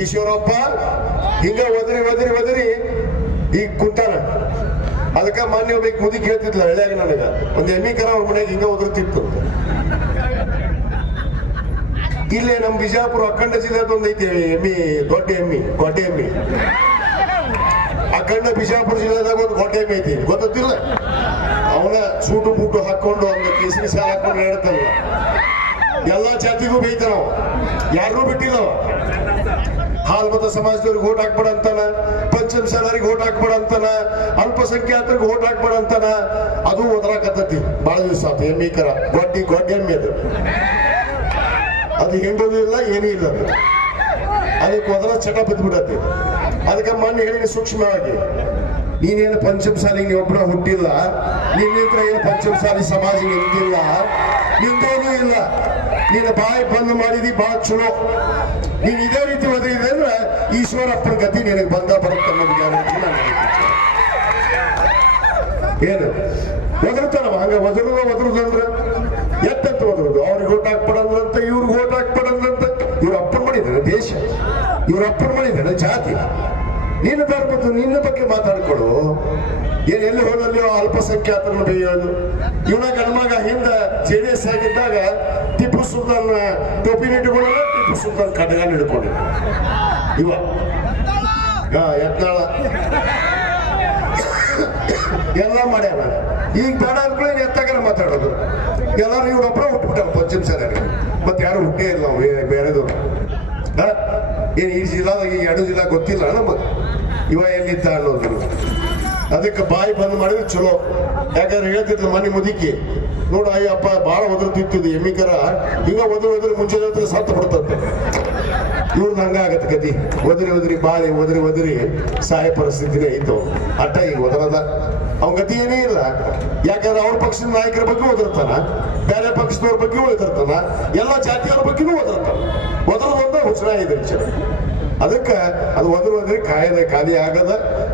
ಈಶ್ವರಪ್ಪ ಹಿಂಗ ಒದರಿ ಈಗ ಕುಂತಾನ. ಅದಕ್ಕ ಮಾನ್ಯ ಒಬ್ಬ ಮುದಿಕ್ ಹೇಳ್ತಿದ್ಲ ಹಳ್ಳಿಯಾಗ ನನಗ ಒಂದ್ ಎಮ್ಮಿಕರ ಅವ್ರ ಮನೆಯಾಗ ಹಿಂಗ ಒದರ್ತಿತ್ತು. ಇಲ್ಲೇ ನಮ್ ಬಿಜಾಪುರ ಅಖಂಡ ಜಿಲ್ಲೆದ ಒಂದ್ ಐತಿ ಎಮ್ಮಿ, ದೊಡ್ಡ ಎಮ್ಮಿ, ಗೊಡ್ಡೆ ಎಮ್ಮಿ. ಅಖಂಡ ಬಿಜಾಪುರ ಜಿಲ್ಲೆದಾಗ ಒಂದು ಗೊಡ್ಡೆ ಎಮ್ಮಿ ಐತಿ, ಗೊತ್ತಿಲ್ಲ. ಅವನ ಸೂಟು ಬೂಟು ಹಾಕೊಂಡು ಒಂದು ಕೇಸರಿ ಸಾಲ ಹಾಕೊಂಡು ಹೇಳ್ತಾನ. ಎಲ್ಲಾ ಜಾತಿಗೂ ಬೈತಾನ, ಯಾರನ್ನೂ ಬಿಟ್ಟಿಲ್ಲ. ಹಾಲ್ಮತ ಸಮಾಜದವ್ರಿಗೆ ಓಟ್ ಹಾಕ್ಬೇಡ ಅಂತಾನ, ಪಂಚಮಸಾಲರಿಗೆ ಓಟ್ ಹಾಕ್ಬೇಡ ಅಂತಾನ, ಅಲ್ಪಸಂಖ್ಯಾತರಿಗೆ ಓಟ್ ಹಾಕ್ಬೇಡ ಅಂತಾನ. ಅದು ಓದ್ರಾಕತ್ತತಿ ಬಹಳ ದಿವಸ ಆತ. ಎಮ್ಮಿಕರ ಗೊಡ್ಡೆ ಎಮ್ಮಿ ಅದು ಹೆಂಗೋದು ಇಲ್ಲ, ಏನೂ ಇಲ್ಲ. ಅದಕ್ಕೆ ಮೊದಲ ಚಟ ಬಿದ್ದ್ಬಿಡತ್ತೆ. ಅದಕ್ಕೆ ಮೊನ್ನೆ ಹೇಳಿದ ಸೂಕ್ಷ್ಮವಾಗಿ, ನೀನೇನು ಪಂಚಮಸಾಲಿಗೆ ನೀ ಒಬ್ಬನ ಹುಟ್ಟಿಲ್ಲ, ನಿನ್ನಿಂತ್ರ ಏನು ಪಂಚಮಸಾಲಿ ಸಮಾಜ ನಿಂತಿಲ್ಲ, ನಿಂತೋದು ಇಲ್ಲ. ನೀನು ಬಾಯಿ ಬಂದ್ ಮಾಡಿದಿ ಬಹಳ ಚಲೋ. ನೀನ್ ಇದೇ ರೀತಿ ಒದಗಿದೆ ಅಂದ್ರೆ ಈಶ್ವರಪ್ಪನ ಗತಿ ನಿನಗೆ ಬರುತ್ತೆ ಅನ್ನೋದು ಗ್ಯಾರಂಟಿ ನಾನು ಏನು ಒದರ್ತಾನವ. ಹಂಗ ಒದರುದಂದ್ರೆ ಎತ್ತಂತ ಒದರುದು. ಅವ್ರಿಗೆ ಓಟ್ ಹಾಕ್ಬಿಡಂದ್ರಂತ, ಇವ್ರಿಗೆ ಓಟ್ ಹಾಕ್ಬಿಡಂದ್ರಂತ. ಇವ್ರ ಅಪ್ಪನ ಮಾಡಿದಾರೆ ದೇಶ, ಇವ್ರ ಅಪ್ಪನ ಮಾಡಿದಾರೆ ಜಾತಿ. ನಿನ್ನ ಧರ್ಮದ್ದು ನಿನ್ನ ಬಗ್ಗೆ ಮಾತಾಡ್ಕೊಡು. ಏನ್ ಎಲ್ಲಿ ಹೋದಲ್ಲಿ ಅಲ್ಪಸಂಖ್ಯಾತರನ್ನು ಬೇಯೋದು. ಇವನ ಗಣಮಗ ಹಿಂದ JDS ಆಗಿದ್ದಾಗ ಟಿಪ್ಪು ಸುಲ್ತಾನ್ ಟೋಪಿನ ಇಟ್ಕೊಳ್ಳೋಣ, ಟಿಪ್ಪು ಸುಲ್ತಾನ್ ಖಡ್ಗಾನ ಹಿಡ್ಕೊಂಡು ಇವ ಯತ್ನಾಳ ಎಲ್ಲ ಮಾಡ್ಯಾನ. ಈಗ ಬೇಡ ಅನ್ಕೊಳ್ಳಿ ಎತ್ತಾಗಾರ ಮಾತಾಡೋದು. ಎಲ್ಲರೂ ಇವ್ರೊಬ್ಬರ ಹುಟ್ಬಿಟ್ಟಾರ ಪಂಚಮಸಾಲಿ. ಮತ್ತೆ ಯಾರು ಹುಟ್ಟೇ ಇಲ್ಲ ನಾವು ಬೇರೆದವ್ರು. ಏನ್ ಈ ಜಿಲ್ಲಾದಾಗ ಈ 2 ಜಿಲ್ಲಾ ಗೊತ್ತಿಲ್ಲ ನಮಗೆ ಇವ ಎಲ್ಲಿದ್ದ ಅನ್ನೋದು. ಅದಕ್ಕೆ ಬಾಯಿ ಬಂದ್ ಮಾಡಿದ್ರೆ ಚಲೋ. ಯಾಕಂದ್ರೆ ಹೇಳ್ತಿದ್ಲು ಮನೆ ಮುದುಕಿ, ನೋಡು ಅಯ್ಯಪ್ಪ ಬಾಳ ಒದರ್ತಿತ್ತು ಎಮ್ಮಿಕರ. ಹಿಂಗ ಒದರಿ ಮುಂಚೆ ಸತ್ತು ಬಿಡ್ತಂತೆ. ಇವ್ರದ್ದು ಹಂಗ ಆಗತ್ತೆ ಗತಿ. ಒದರಿ ಬಾರಿ ಒದರಿ ಸಾಯ ಪರಿಸ್ಥಿತಿನೇ ಐತು. ಅಟ್ಟ ಈಗ ಒದರದ ಅವನ ಗತಿ ಏನೇ ಇಲ್ಲ. ಯಾಕಂದ್ರೆ ಅವ್ರ ಪಕ್ಷದ ನಾಯಕರ ಬಗ್ಗೆ ಒದರ್ತಾನ, ಬೇರೆ ಪಕ್ಷದವ್ರ ಬಗ್ಗೆ ಒದರ್ತಾನ, ಎಲ್ಲ ಜಾತಿಯವ್ರ ಬಗ್ಗೆನೂ ಒದರ್ತಾನ. ಒದರದೊಂದ ಹುಚ್ಚನ ಇದೆ. ಅದಕ್ಕೆ ಅದು ಒದರಿ ಖಾಲಿ ಆಗದ.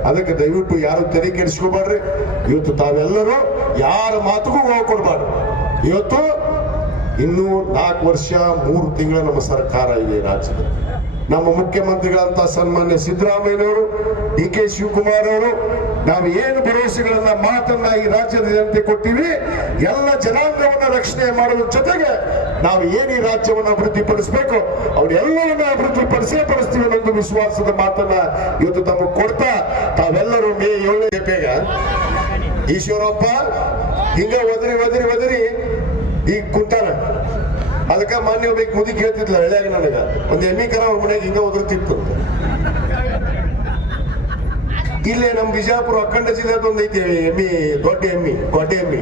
ಅದಕ್ಕೆ ದಯವಿಟ್ಟು ಯಾರು ತೆರೆ ಕೆಡಿಸ್ಕೊಬಾರ್ರಿ. ಇವತ್ತು ತಾವೆಲ್ಲರೂ ಯಾರ ಮಾತುಗೂ ಹೋಗ್ಕೊಡ್ಬಾರ್ದು. ಇವತ್ತು ಇನ್ನೂ 4 ವರ್ಷ 3 ತಿಂಗಳ ನಮ್ಮ ಸರ್ಕಾರ ಇದೆ ರಾಜ್ಯದಲ್ಲಿ. ನಮ್ಮ ಮುಖ್ಯಮಂತ್ರಿಗಳಂತ ಸನ್ಮಾನ್ಯ ಸಿದ್ದರಾಮಯ್ಯನವರು, DK ಶಿವಕುಮಾರ್ ಅವರು, ನಾವು ಏನು ಭರವಸೆಗಳನ್ನ ಮಾತನ್ನ ಈ ರಾಜ್ಯದ ಜನತೆ ಕೊಟ್ಟಿವಿ, ಎಲ್ಲ ಜನಾಂಗವನ್ನ ರಕ್ಷಣೆ ಮಾಡೋದ್ರ ಜೊತೆಗೆ ನಾವು ಏನು ಈ ರಾಜ್ಯವನ್ನು ಅಭಿವೃದ್ಧಿಪಡಿಸಬೇಕು ಅವನ್ನೆಲ್ಲವನ್ನ ಅಭಿವೃದ್ಧಿಪಡಿಸ್ತೀವಿ ಅನ್ನೊಂದು ವಿಶ್ವಾಸದ ಮಾತನ್ನ ಇವತ್ತು ತಮಗೆ ಕೊಡ್ತಾ ತಾವೆಲ್ಲರೂ ಮೇ 7ನೇ ಈಶ್ವರಪ್ಪ ಹಿಂಗ ಒದರಿ ಈಗ ಕುಂತಾನ. ಅದಕ್ಕ ಮಾನ್ಯ ಒಬ್ಬ ಮುದಿಕ್ ಹೇಳ್ತಿದ್ಲ ಹಳ್ಳಿಯಾಗ ನನಗ ಒಂದ್ ಎಮ್ಮಿಕರ ಅವ್ರ ಮನೆಯಾಗ ಹಿಂಗ ಒದರ್ತಿತ್ತು. ಇಲ್ಲೇ ನಮ್ ಬಿಜಾಪುರ ಅಖಂಡ ಜಿಲ್ಲೆದ ಒಂದ್ ಐತಿ ಎಮ್ಮಿ, ದೊಡ್ಡ ಎಮ್ಮಿ, ಗೊಡ್ಡೆ ಎಮ್ಮಿ.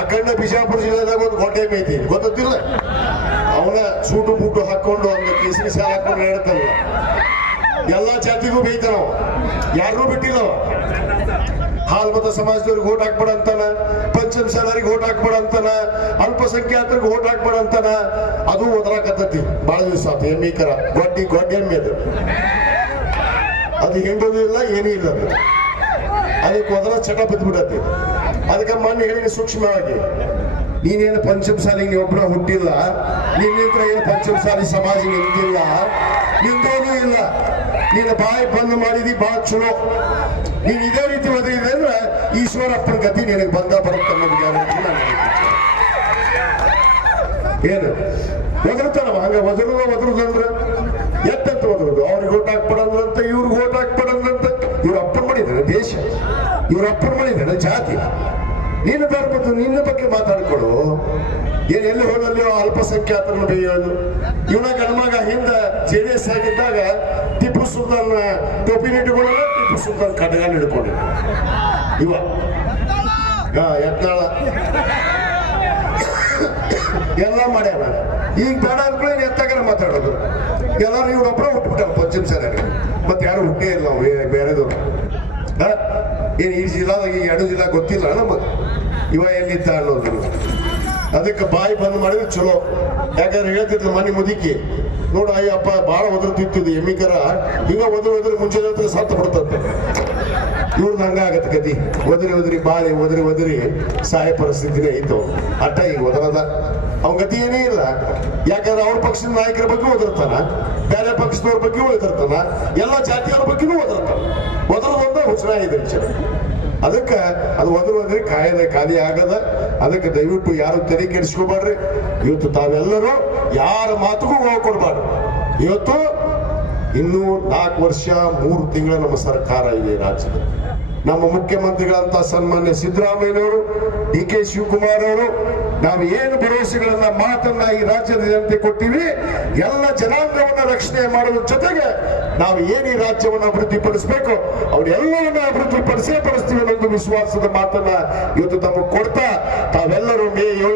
ಅಖಂಡ ಬಿಜಾಪುರ ಜಿಲ್ಲೆದಾಗ ಒಂದು ಗೊಡ್ಡೆ ಎಮ್ಮಿ ಐತಿ, ಗೊತ್ತಿಲ್ಲ. ಅವನ ಸೂಟು ಬೂಟು ಹಾಕೊಂಡು ಒಂದು ಕೇಸರಿ ಸಾಲ ಹಾಕೊಂಡು ಹೇಳ್ತಾನ. ಎಲ್ಲಾ ಜಾತಿಗೂ ಬೈತಾನ, ಯಾರನ್ನೂ ಬಿಟ್ಟಿಲ್ಲ. ಹಾಲ್ಮತ ಸಮಾಜದವ್ರಿಗೆ ಓಟ್ ಹಾಕ್ಬೇಡ ಅಂತಾನ, ಪಂಚಮಸಾಲರಿಗೆ ಓಟ್ ಹಾಕ್ಬೇಡ ಅಂತಾನ, ಅಲ್ಪಸಂಖ್ಯಾತರಿಗೆ ಓಟ್ ಹಾಕ್ಬೇಡ ಅಂತಾನ. ಅದು ಓದ್ರಾಕತ್ತತಿ ಬಹಳ ದಿವಸ ಆತ. ಎಮ್ಮಿಕರ ಗೊಡ್ಡೆ ಎಮ್ಮಿ ಅದು ಹೆಂಗೋದು ಇಲ್ಲ, ಏನೂ ಇಲ್ಲ. ಅದಕ್ಕೆ ಮೊದಲ ಚಟ ಬಿದ್ದ್ಬಿಡತ್ತೆ. ಅದಕ್ಕೆ ಮೊನ್ನೆ ಹೇಳಿದ ಸೂಕ್ಷ್ಮವಾಗಿ, ನೀನೇನು ಪಂಚಮಸಾಲಿಗೆ ನೀ ಒಬ್ಬನ ಹುಟ್ಟಿಲ್ಲ, ನಿನ್ನಿಂತ್ರ ಏನು ಪಂಚಮಸಾಲಿ ಸಮಾಜ ನಿಂತಿಲ್ಲ, ನಿಂತೋದು ಇಲ್ಲ. ನೀನು ಬಾಯಿ ಬಂದ್ ಮಾಡಿದಿ ಬಹಳ ಚಲೋ. ನೀನ್ ಇದೇ ರೀತಿ ಒದಗಿದೆ ಅಂದ್ರೆ ಈಶ್ವರಪ್ಪನ ಗತಿ ನಿನಗೆ ಬರುತ್ತೆ ಅನ್ನೋದು ಗ್ಯಾರಂಟಿ ನಾನು ಏನು ಒದರ್ತಾನವ. ಹಂಗ ಒದರುದಂದ್ರೆ ಎತ್ತಂತ ಒದರುದು. ಅವ್ರಿಗೆ ಓಟ್ ಹಾಕ್ಬಿಡಂದ್ರಂತ, ಇವ್ರಿಗೆ ಓಟ್ ಹಾಕ್ಬಿಡಂದ್ರಂತ. ಇವ್ರ ಅಪ್ಪನ ಮಾಡಿದಾರೆ ದೇಶ, ಇವ್ರ ಅಪ್ಪನ ಮಾಡಿದಾರೆ ಜಾತಿ. ನಿನ್ನ ಧರ್ಮದ್ದು ನಿನ್ನ ಬಗ್ಗೆ ಮಾತಾಡ್ಕೊಡು. ಏನ್ ಎಲ್ಲಿ ಹೋದಲ್ಲಿ ಅಲ್ಪಸಂಖ್ಯಾತರನ್ನು ಬೇಯೋದು. ಇವನ ಗಣಮಗ ಹಿಂದ JDS ಆಗಿದ್ದಾಗ ಟಿಪ್ಪು ಸುಲ್ತಾನ್ ಟೋಪಿನ ಇಟ್ಕೊಳ್ಳೋಣ, ಟಿಪ್ಪು ಸುಲ್ತಾನ್ ಖಡ್ಗಾನ ಹಿಡ್ಕೊಂಡು ಇವ ಯತ್ನಾಳ ಎಲ್ಲ ಮಾಡ್ಯಾನ. ಈಗ ಬೇಡ ಅನ್ಕೊಳ್ಳಿ ಎತ್ತಾಗಾರ ಮಾತಾಡೋದು. ಎಲ್ಲರೂ ಇವ್ರೊಬ್ಬರ ಹುಟ್ಬಿಟ್ಟಾರ ಪಂಚಮಸಾಲಿ. ಮತ್ತೆ ಯಾರು ಹುಟ್ಟೇ ಇಲ್ಲ ನಾವು ಬೇರೆದವ್ರು. ಏನ್ ಈ ಜಿಲ್ಲಾದಾಗ ಈ 2 ಜಿಲ್ಲಾ ಗೊತ್ತಿಲ್ಲ ನಮಗೆ ಇವ ಎಲ್ಲಿದ್ದ ಅನ್ನೋದು. ಅದಕ್ಕೆ ಬಾಯಿ ಬಂದ್ ಮಾಡಿದ್ರೆ ಚಲೋ. ಯಾಕಂದ್ರೆ ಹೇಳ್ತಿದ್ಲು ಮನೆ ಮುದುಕಿ, ನೋಡು ಅಯ್ಯಪ್ಪ ಭಾಳ ಒದರ್ತಿತ್ತು ಎಮ್ಮಿಕರ ಹಿಂಗ ಒದ್ರಿ ಮುಂಚೆ ಸತ್ತು ಬಿಡ್ತಂತೆ. ಇವ್ರದ್ದು ಹಂಗಾಗತ್ತೆ ಗತಿ, ಒದರಿ ಬಾರಿ ಒದರಿ ಸಾಯ ಪರಿಸ್ಥಿತಿನೇ ಐತು. ಅಟ್ಟ ಈಗ ಒದರದ ಅವನ ಗತಿ ಏನೇ ಇಲ್ಲ. ಯಾಕಂದ್ರೆ ಅವ್ರ ಪಕ್ಷದ ನಾಯಕರ ಬಗ್ಗೆ ಒದರ್ತಾನ, ಬೇರೆ ಪಕ್ಷದವ್ರ ಬಗ್ಗೆ ಒದರ್ತಾನ, ಎಲ್ಲ ಜಾತಿಯವ್ರ ಬಗ್ಗೆನೂ ಒದರ್ತಾನ. ಒದರದೊಂದ ಹುಚ್ಚನ ಇದೆ ವಿಚಾರ. ಅದಕ್ಕೆ ಅದು ಒದರಿ ಖಾಲಿ ಆಗದ. ಅದಕ್ಕೆ ದಯವಿಟ್ಟು ಯಾರು ತೆರೆ ಕೆಡಿಸ್ಕೋಬಾರ್ರಿ. ಇವತ್ತು ತಾವೆಲ್ಲರೂ ಯಾರ ಮಾತುಗೂ ಹೋಗ್ಕೊಡ್ಬಾರ್ದು. ಇವತ್ತು ಇನ್ನೂ 4 ವರ್ಷ 3 ತಿಂಗಳ ನಮ್ಮ ಸರ್ಕಾರ ಇದೆ ರಾಜ್ಯದಲ್ಲಿ. ನಮ್ಮ ಮುಖ್ಯಮಂತ್ರಿಗಳಂತ ಸನ್ಮಾನ್ಯ ಸಿದ್ದರಾಮಯ್ಯನವರು, DK ಶಿವಕುಮಾರ್ ಅವರು, ನಾವು ಏನು ಭರವಸೆಗಳನ್ನ ಮಾತನ್ನ ಈ ರಾಜ್ಯದ ಜನತೆ ಕೊಟ್ಟಿವಿ, ಎಲ್ಲ ಜನಾಂಗವನ್ನ ರಕ್ಷಣೆ ಮಾಡೋದ್ರ ಜೊತೆಗೆ ನಾವು ಏನು ಈ ರಾಜ್ಯವನ್ನು ಅಭಿವೃದ್ಧಿ ಪಡಿಸಬೇಕು ಅವರೆಲ್ಲವನ್ನ ಅಭಿವೃದ್ಧಿ ಪಡಿಸೇ ಪಡಿಸ್ತೀವಿ ಅನ್ನೋ ವಿಶ್ವಾಸದ ಮಾತನ್ನ ಇವತ್ತು ತಮಗೆ ಕೊಡ್ತಾ ತಾವೆಲ್ಲರೂ ಮೇ 7